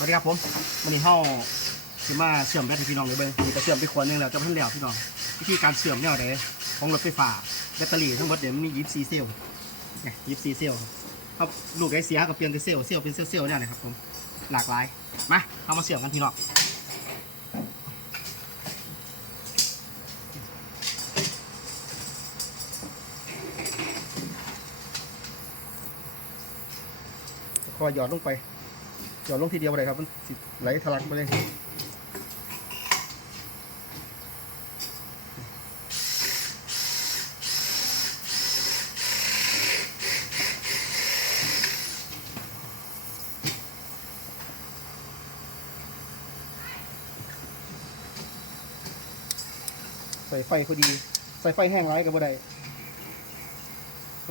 สวัสดีครับผมวันนี้เฮาสิมาเชื่อมแบตให้พี่น้องเลยเบิ่งนี่ก็เชื่อมไปขวดหนึงแล้วจะเพิ่นแล้วพี่น้องวิธีการเชื่อมแนวใดของรถไฟฟ้าแบตเตอรี่ทั้งหมดเดี๋ยวมันมี24เซลล์เนี่ย24เซลล์ครับลูกไอเสียก็เปลี่ยนเป็นเซลล์เซลล์เป็นเซลล์เซลล์เนี่ยนะครับผมหลากหลายมาเอามาเชื่อมกันพี่น้องคอยหยอดลงไป หยอดลงทีเดียวไปเลยครับมันสิไหลทะลักไปเลยใส่ไฟพอดี ใส่ไฟแห้งไร้ก็บ่ได้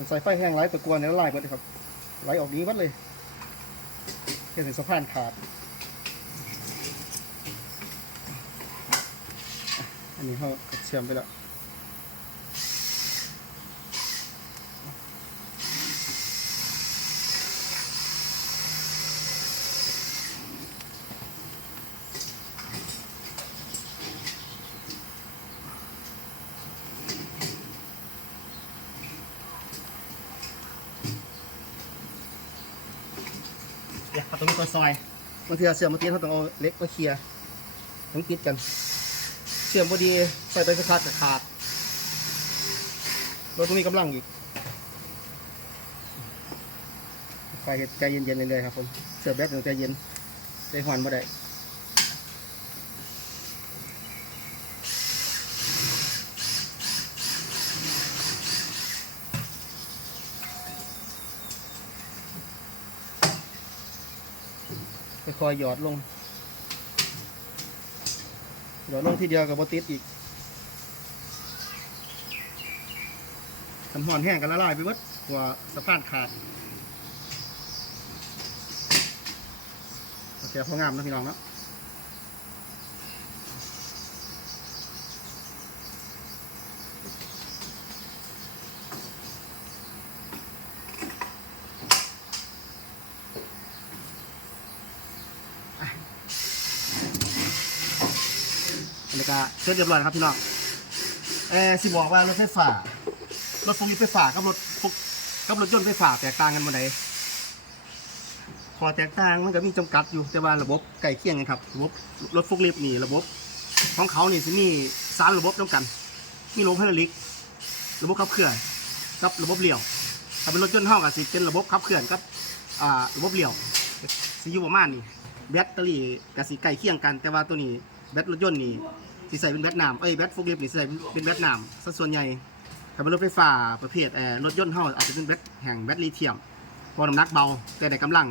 ใส่ไฟแห้งไร้ตะกวนเนี่ยละลายหมดเลยครับไหลออกนี้วัดเลย แค่ถึงสะพานขาด อันนี้เขาเชื่อมไปแล้ว เขาต้อตรงนี้ตัวซอยบางทีเสื่อมบางทีเขาต้องเอาเล็กมาเคลียร์ต้องติดกัน เสื่อมพอดีใส่ไปสักพักจะขาดรถต้องมีกำลังอีกไฟใจเย็นๆเลยๆครับผมเสือแบบหนึ่งใจเย็นใจหวนบ่ได้ ค่อยๆหยอดลง หยอดลงทีเดียวกับบติดอีกทำห่อนแห้งกันละลายไปหมดกว่าสะพานขาดโอเคพองามนะพี่น้องเนาะ อันนี้ก็เสร็จเรียบร้อยครับพี่น้องเออสิบอกว่ารถไฟฟ้ารถฟงไฟฟ้ากับรถพวกกับรถยนต์ไฟฟ้าแตกต่างกันบ่ไดพอแตกต่างมันก็มีจำกัดอยู่แต่ว่าระบบใกล้เคียงกันครับระบบรถฟุกลิฟต์นี่ระบบ ของเขานี่สิมีสามระบบด้วยกัน มีระบบไฮดรอลิก ระบบขับเคลื่อนกับระบบเลี้ยวถ้าเป็นรถยนต์เท่ากับสิเป็นระบบขับเคลื่อนกับอ่าระบบเลี้ยวสิอยู่ประมาณนี้แบตเตอรี่กับสิใกล้เคียงกัน แต่ว่าตัวนี้ แบตรถยนต์นี่สีใส่เป็นแบตน้ำเอ้ยแบตโฟกลิฟต์นี่สิใส่เป็นแบตน้ำสัดส่วนใหญ่ถ้าเป็นรถไฟฟ้าประเภทเอ่อรถยนต์เท่าอาจจะเป็นแบตแห่งแบตลิเธียมเพอน้ำหนักเบาแต่ได้กำลัง